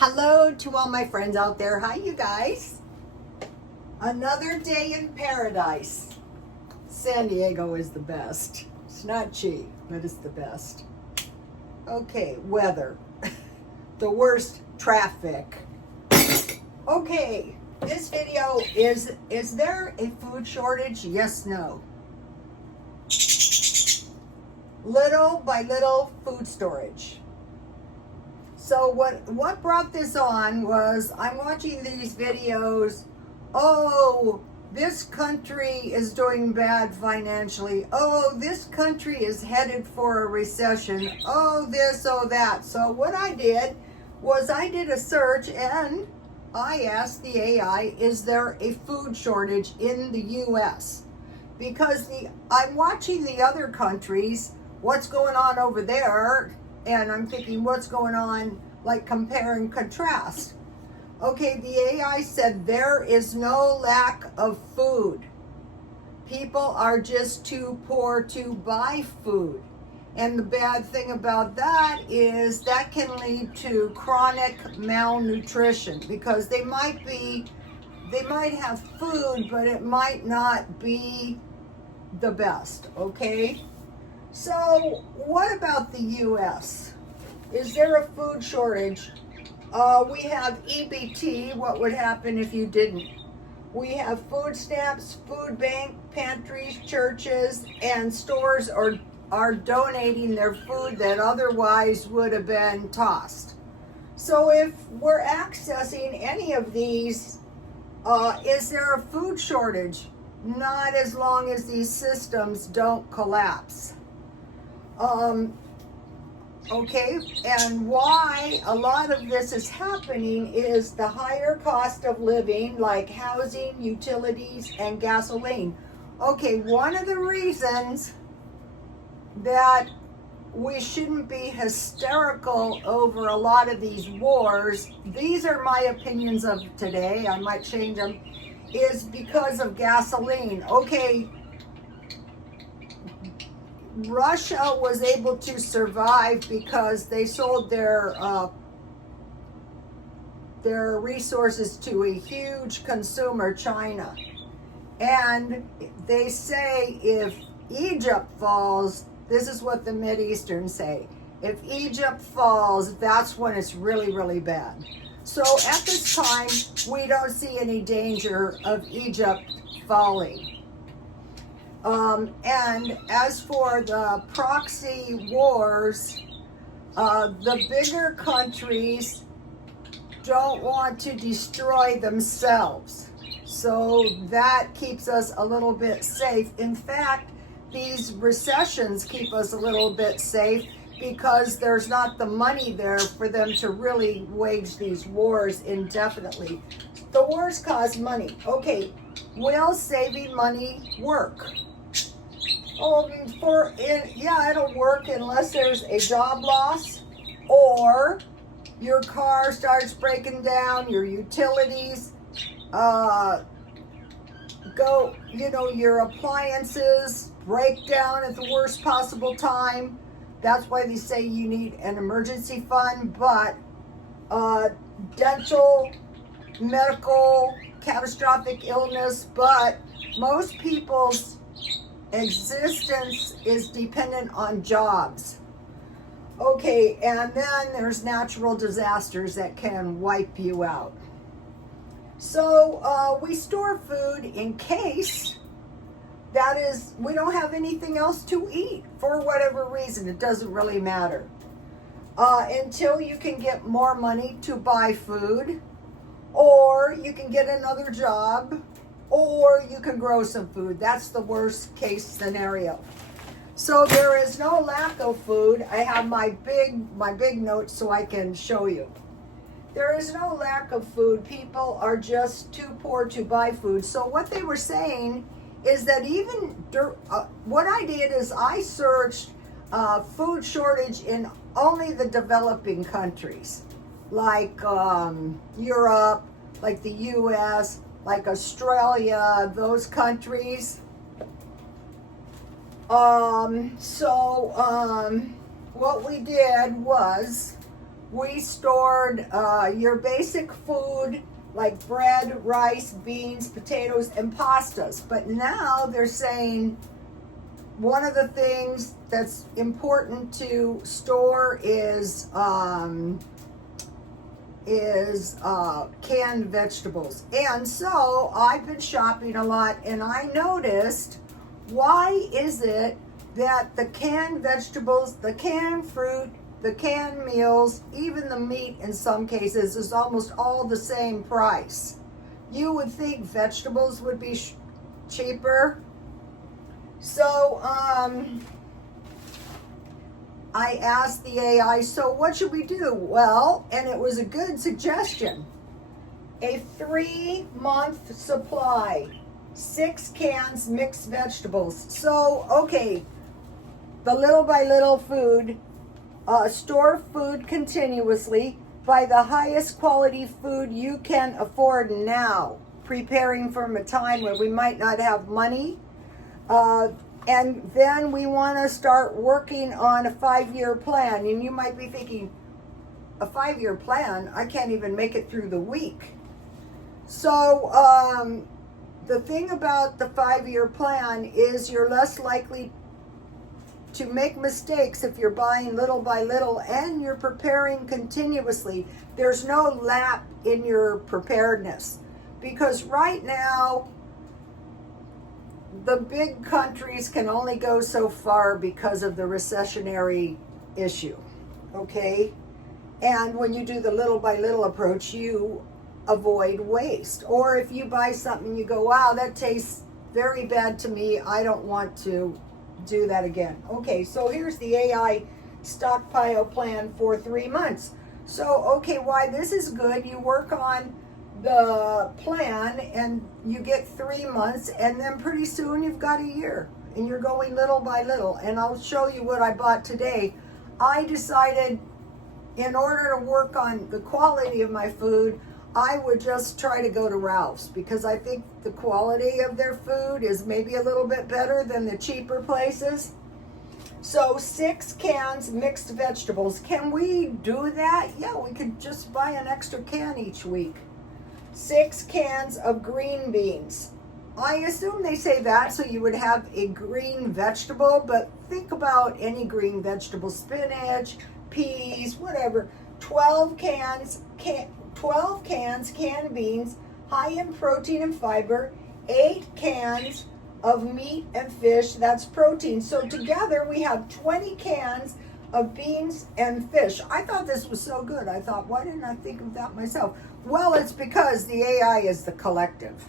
Hello to all my friends out there. Hi, you guys. Another day in paradise. San Diego is the best. It's not cheap, but it's the best. Okay, weather. The worst traffic. Okay, this video is there a food shortage? Yes, no. Little by little food storage. So what brought this on was I'm watching these videos. Oh, this country is doing bad financially. Oh, this country is headed for a recession. Oh, this, oh, that. So what I did was I did a search and I asked the AI, is there a food shortage in the US? Because I'm watching the other countries, what's going on over there, and I'm thinking, what's going on, like compare and contrast. Okay, the AI said there is no lack of food. People are just too poor to buy food. And the bad thing about that is that can lead to chronic malnutrition because they might have food, but it might not be the best, okay? So what about the US? Is there a food shortage? We have EBT, what would happen if you didn't? We have food stamps, food bank, pantries, churches, and stores are donating their food that otherwise would have been tossed. So if we're accessing any of these, is there a food shortage? Not as long as these systems don't collapse. Okay, and why a lot of this is happening is the higher cost of living, like housing, utilities, and gasoline. Okay, one of the reasons that we shouldn't be hysterical over a lot of these wars, these are my opinions of today, I might change them, is because of gasoline. Okay, Russia was able to survive because they sold their resources to a huge consumer, China. And they say if Egypt falls, this is what the Mideastern say, if Egypt falls, that's when it's really, really bad. So at this time, we don't see any danger of Egypt falling. And as for the proxy wars, the bigger countries don't want to destroy themselves. So that keeps us a little bit safe. In fact, these recessions keep us a little bit safe because there's not the money there for them to really wage these wars indefinitely. The wars cost money. Okay, will saving money work? Oh, it'll work unless there's a job loss or your car starts breaking down, your utilities your appliances break down at the worst possible time. That's why they say you need an emergency fund, but dental, medical, catastrophic illness, but most people's existence is dependent on jobs. Okay, and then there's natural disasters that can wipe you out. So we store food in case we don't have anything else to eat for whatever reason. It doesn't really matter. Until you can get more money to buy food, or you can get another job, or you can grow some food. That's the worst case scenario. So there is no lack of food. I have my big notes so I can show you. There is no lack of food. People are just too poor to buy food. So what they were saying is that what I did is I searched food shortage in only the developing countries, like Europe, like the US, like Australia, those countries. What we did was we stored your basic food like bread, rice, beans, potatoes, and pastas. But now they're saying one of the things that's important to store is canned vegetables. And so I've been shopping a lot, and I noticed, why is it that the canned vegetables, the canned fruit, the canned meals, even the meat in some cases is almost all the same price? You would think vegetables would be cheaper. So I asked the AI, so what should we do? Well, and it was a good suggestion. A 3-month supply, 6 cans mixed vegetables. So, okay, the little by little food, store food continuously, buy the highest quality food you can afford now, preparing for a time where we might not have money. And then we want to start working on a 5-year plan. And you might be thinking, a 5-year plan? I can't even make it through the week. So the thing about the 5-year plan is you're less likely to make mistakes if you're buying little by little and you're preparing continuously. There's no lap in your preparedness. Because right now, the big countries can only go so far because of the recessionary issue, okay? And when you do the little by little approach, you avoid waste. Or if you buy something, you go, wow, that tastes very bad to me. I don't want to do that again. Okay, so here's the AI stockpile plan for 3 months. So, okay, why this is good, you work on the plan and you get 3 months, and then pretty soon you've got a year and you're going little by little. And I'll show you what I bought today. I decided, in order to work on the quality of my food, I would just try to go to Ralph's, because I think the quality of their food is maybe a little bit better than the cheaper places. So 6 cans mixed vegetables. Can we do that? Yeah, we could just buy an extra can each week. 6 cans of green beans. I assume they say that so you would have a green vegetable, but think about any green vegetable, spinach, peas, whatever. 12 cans canned beans, high in protein and fiber. 8 cans of meat and fish, that's protein. So together we have 20 cans of beans and fish. I thought this was so good. I thought, why didn't I think of that myself? Well, it's because the AI is the collective.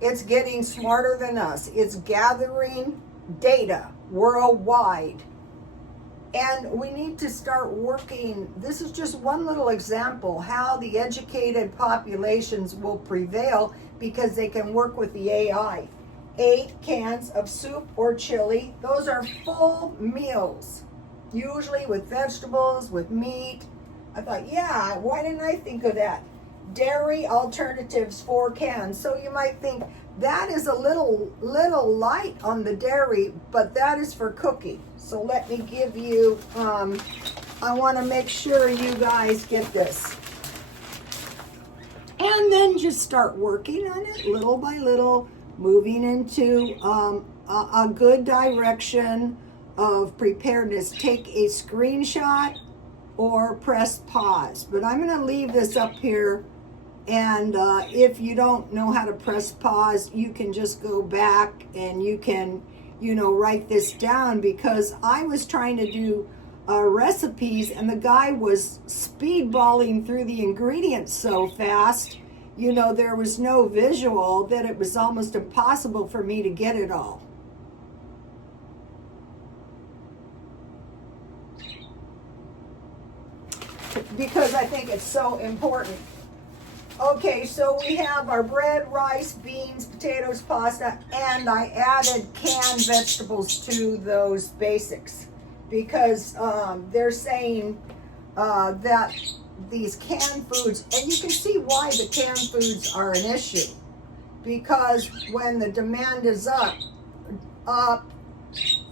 It's getting smarter than us. It's gathering data worldwide. And we need to start working. This is just one little example how the educated populations will prevail because they can work with the AI. 8 cans of soup or chili. Those are full meals, usually with vegetables, with meat. I thought, yeah, why didn't I think of that? Dairy alternatives, 4 cans. So you might think that is a little light on the dairy, but that is for cooking. So let me give you, I want to make sure you guys get this. And then just start working on it little by little, moving into a good direction of preparedness. Take a screenshot or press pause. But I'm going to leave this up here. And if you don't know how to press pause, you can just go back and you can, write this down, because I was trying to do recipes and the guy was speedballing through the ingredients so fast, there was no visual, that it was almost impossible for me to get it all. Because I think it's so important. Okay, so we have our bread, rice, beans, potatoes, pasta, and I added canned vegetables to those basics, because they're saying that these canned foods, and you can see why the canned foods are an issue, because when the demand is up,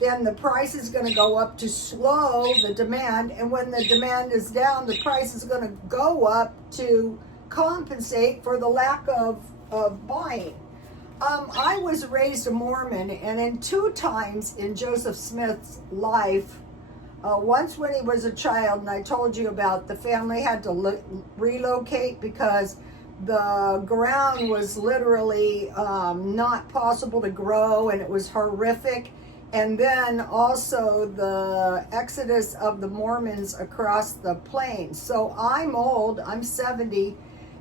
then the price is going to go up to slow the demand. And when the demand is down, the price is going to go up to compensate for the lack of buying. I was raised a Mormon, and in 2 times in Joseph Smith's life, once when he was a child, and I told you about the family had to relocate because the ground was literally not possible to grow, and it was horrific. And then also the exodus of the Mormons across the plains. So I'm old, I'm 70,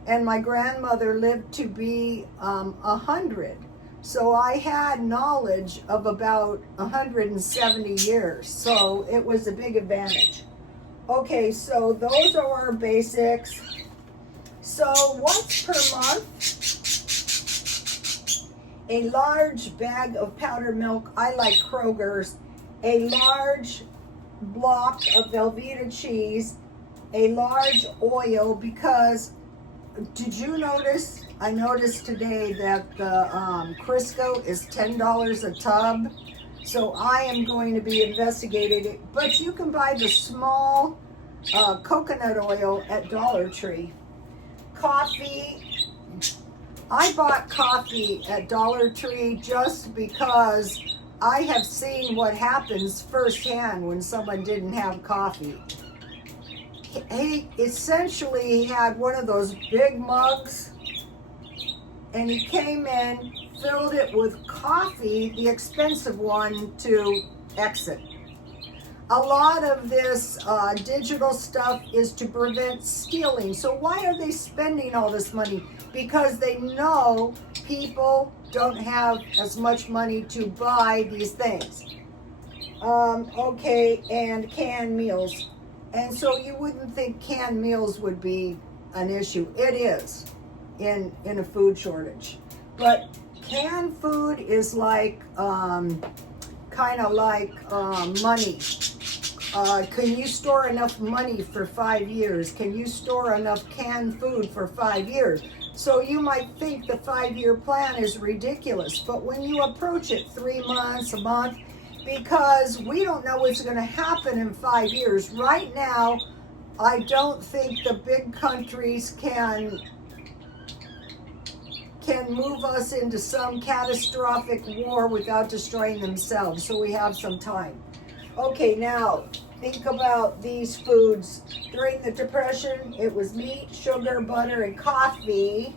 and my grandmother lived to be 100. So I had knowledge of about 170 years. So it was a big advantage. Okay, so those are our basics. So once per month, a large bag of powdered milk. I like Kroger's. A large block of Velveeta cheese. A large oil, because did you notice? I noticed today that the Crisco is $10 a tub. So I am going to be investigating it. But you can buy the small coconut oil at Dollar Tree. Coffee. I bought coffee at Dollar Tree just because I have seen what happens firsthand when someone didn't have coffee. He essentially had one of those big mugs, and he came in, filled it with coffee, the expensive one, to exit. A lot of this digital stuff is to prevent stealing. So why are they spending all this money? Because they know people don't have as much money to buy these things. Okay, and canned meals. And so you wouldn't think canned meals would be an issue. It is in a food shortage. But canned food is like, kind of like money. Can you store enough money for 5 years? Can you store enough canned food for 5 years? So you might think the 5-year plan is ridiculous, but when you approach it 3 months, a month, because we don't know what's going to happen in 5 years. Right now, I don't think the big countries can move us into some catastrophic war without destroying themselves, so we have some time. Okay, now think about these foods. During the Depression, it was meat, sugar, butter, and coffee.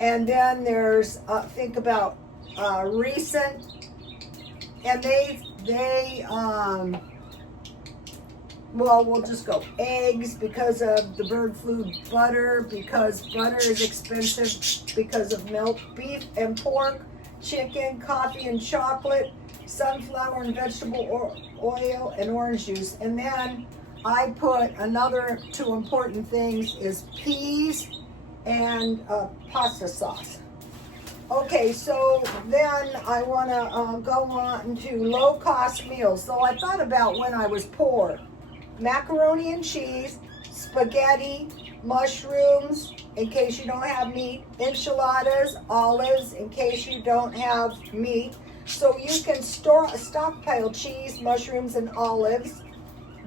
And then there's, think about recent, and well, we'll just go eggs because of the bird flu, butter because butter is expensive because of milk, beef and pork, chicken, coffee and chocolate, sunflower and vegetable oil, and orange juice. And then I put another 2 important things is peas and pasta sauce. Okay, so then I want to go on to low-cost meals. So I thought about when I was poor. Macaroni and cheese, spaghetti, mushrooms, in case you don't have meat, enchiladas, olives, in case you don't have meat. So you can stockpile cheese, mushrooms, and olives.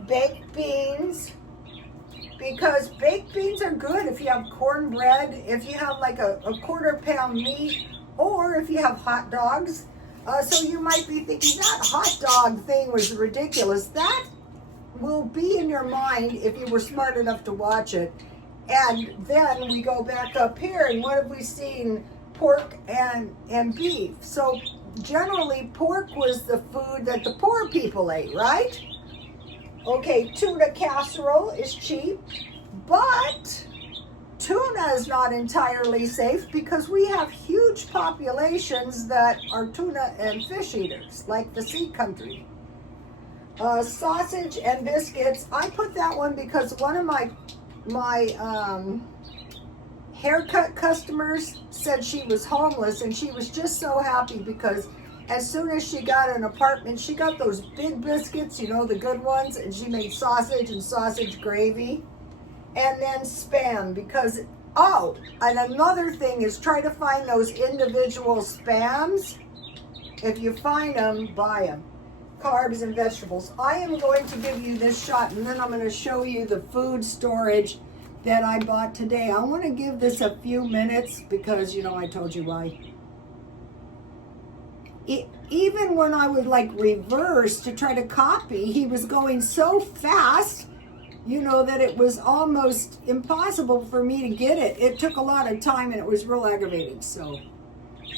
Baked beans, because baked beans are good if you have cornbread, if you have like a 1/4 pound meat, or if you have hot dogs. So you might be thinking that hot dog thing was ridiculous. That will be in your mind if you were smart enough to watch it. And then we go back up here, and what have we seen? Pork and beef. So generally pork was the food that the poor people ate, right? Okay, tuna casserole is cheap, but tuna is not entirely safe because we have huge populations that are tuna and fish eaters, like the sea country. Sausage and biscuits. I put that one because one of my haircut customers said she was homeless, and she was just so happy because as soon as she got an apartment, she got those big biscuits, you know, the good ones, and she made sausage and sausage gravy. And then Spam, because, oh, and another thing is try to find those individual Spams. If you find them, buy them. carbs and vegetables. I am going to give you this shot, and then I'm going to show you the food storage that I bought today. I want to give this a few minutes because, you know, I told you why. Even when I would like reverse to try to copy, he was going so fast, you know, that it was almost impossible for me to get it. It took a lot of time and it was real aggravating. So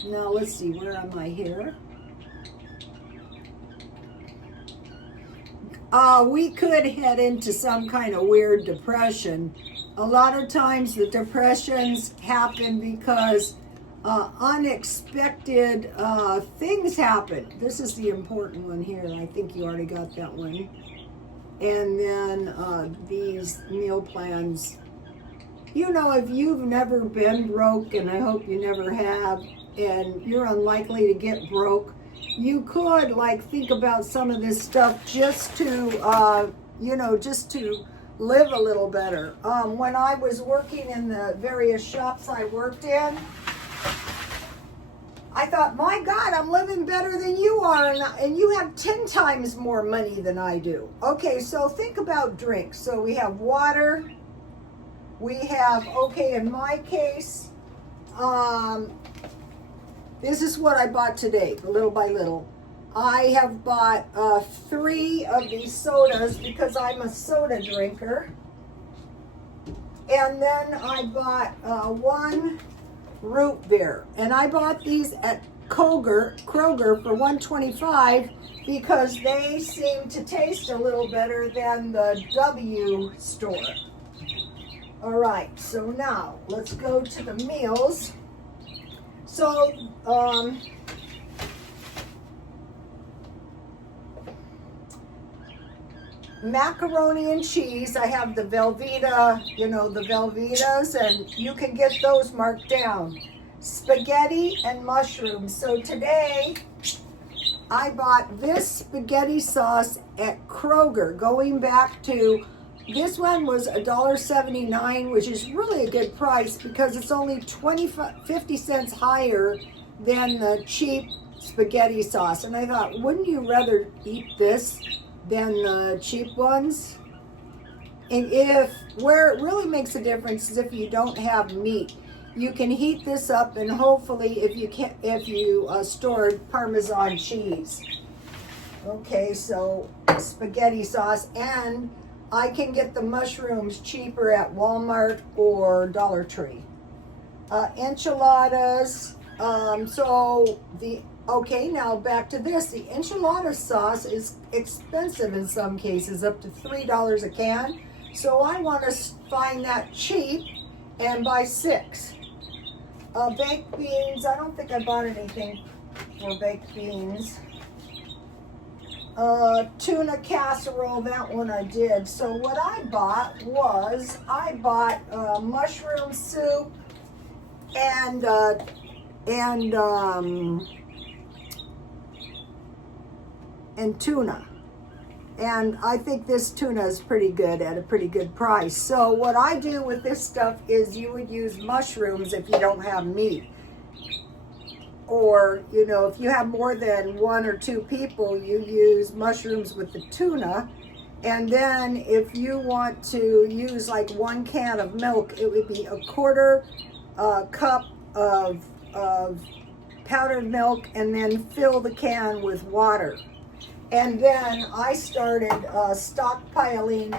now let's see, where am I here? We could head into some kind of weird depression. A lot of times the depressions happen because unexpected things happen. This is the important one here. I think you already got that one. And then these meal plans. You know, if you've never been broke, and I hope you never have, and you're unlikely to get broke, you could like think about some of this stuff just to, you know, just to live a little better. When I was working in the various shops I worked in, I thought, my God, I'm living better than you are, and you have 10 times more money than I do. Okay, so think about drinks. So we have water, we have, okay, in my case, this is what I bought today, little by little. I have bought 3 of these sodas because I'm a soda drinker. And then I bought 1 root beer. And I bought these at Kroger for $1.25 because they seem to taste a little better than the W store. All right, so now let's go to the meals. So, macaroni and cheese, I have the Velveeta, you know, the Velveetas, and you can get those marked down. Spaghetti and mushrooms. So today, I bought this spaghetti sauce at Kroger, going back to, this one was $1.79, which is really a good price because it's only 50 cents higher than the cheap spaghetti sauce. And I thought, wouldn't you rather eat this than the cheap ones? And where it really makes a difference is if you don't have meat. You can heat this up, and hopefully if you stored Parmesan cheese. Okay, so spaghetti sauce, and I can get the mushrooms cheaper at Walmart or Dollar Tree. Enchiladas. Okay, now back to this. The enchilada sauce is expensive in some cases, up to $3 a can. So I want to find that cheap and buy 6. Baked beans. I don't think I bought anything for baked beans. Tuna casserole, that one I did. So what I bought was, mushroom soup and tuna. And I think this tuna is pretty good at a pretty good price. So what I do with this stuff is you would use mushrooms if you don't have meat. Or, you know, if you have more than 1 or 2 people, you use mushrooms with the tuna. And then if you want to use like 1 can of milk, it would be a 1/4 cup of powdered milk, and then fill the can with water. And then I started stockpiling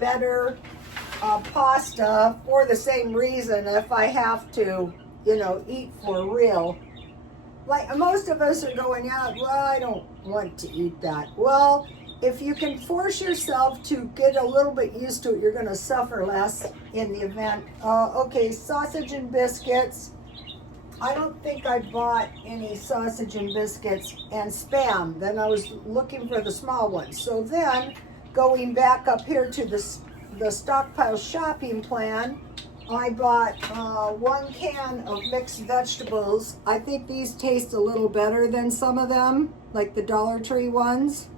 better pasta for the same reason, if I have to, you know, eat for real. Like most of us are going out, well, I don't want to eat that. Well, if you can force yourself to get a little bit used to it, you're going to suffer less in the event. Okay, sausage and biscuits. I don't think I bought any sausage and biscuits, and Spam. Then I was looking for the small ones. So then, going back up here to the stockpile shopping plan, I bought 1 can of mixed vegetables. I think these taste a little better than some of them, like the Dollar Tree ones,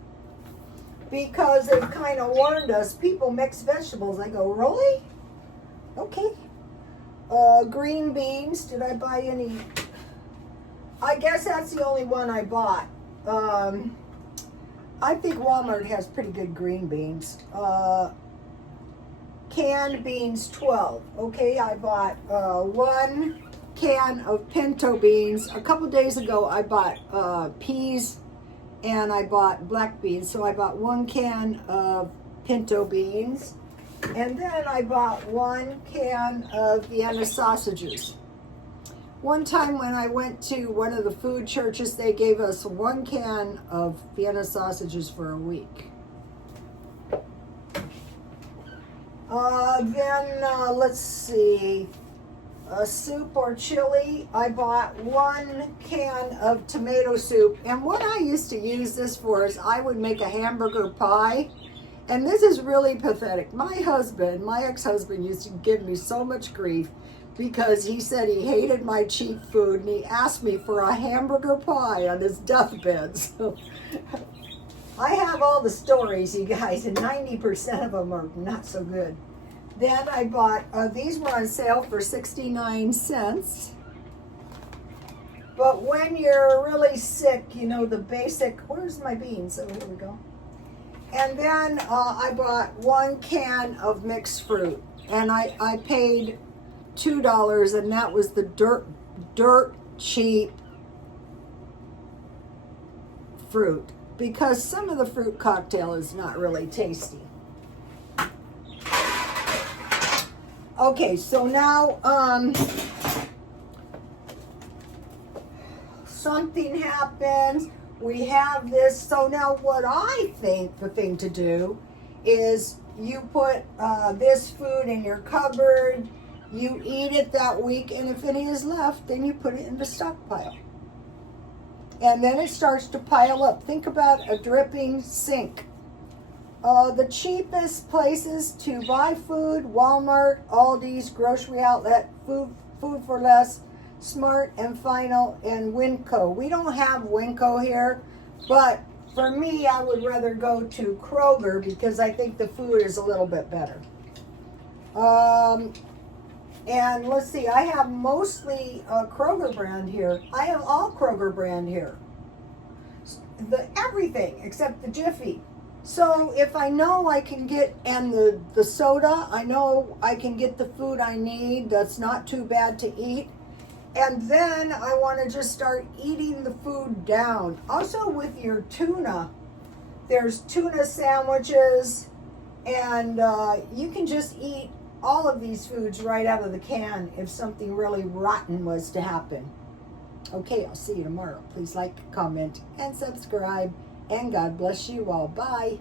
because they've kind of warned us, people mix vegetables. I go, really? Okay. Green beans. Did I buy I think Walmart has pretty good green beans. Canned beans, 12. Okay, I bought 1 can of pinto beans. A couple days ago, I bought peas and I bought black beans. So I bought 1 can of pinto beans. And then I bought 1 can of Vienna sausages. One time when I went to one of the food churches, they gave us 1 can of Vienna sausages for a week. Let's see, soup or chili. I bought 1 can of tomato soup. And what I used to use this for is I would make a hamburger pie. And this is really pathetic. My ex-husband used to give me so much grief because he said he hated my cheap food and he asked me for a hamburger pie on his deathbed. So I have all the stories, you guys, and 90% of them are not so good. Then I bought, these were on sale for 69 cents. But when you're really sick, you know, the basic, where's my beans? Oh, here we go. And then I bought 1 can of mixed fruit. And I paid $2, and that was the dirt cheap fruit. Because some of the fruit cocktail is not really tasty. Okay, so now something happens. We have this. So now what I think the thing to do is you put this food in your cupboard, you eat it that week, and if any is left, then you put it in the stockpile. And then it starts to pile up. Think about a dripping sink. The cheapest places to buy food: Walmart, Aldi's, grocery outlet, food for less, Smart and Final, and Winco. We don't have Winco here, but for me, I would rather go to Kroger because I think the food is a little bit better. And let's see, I have mostly Kroger brand here. I have all Kroger brand here. Everything except the Jiffy. So if I know I can get, and the soda, I know I can get the food I need that's not too bad to eat. And then I want to just start eating the food down. Also with your tuna, there's tuna sandwiches, and you can just eat all of these foods right out of the can if something really rotten was to happen. Okay, I'll see you tomorrow. Please like, comment, and subscribe. And God bless you all. Bye.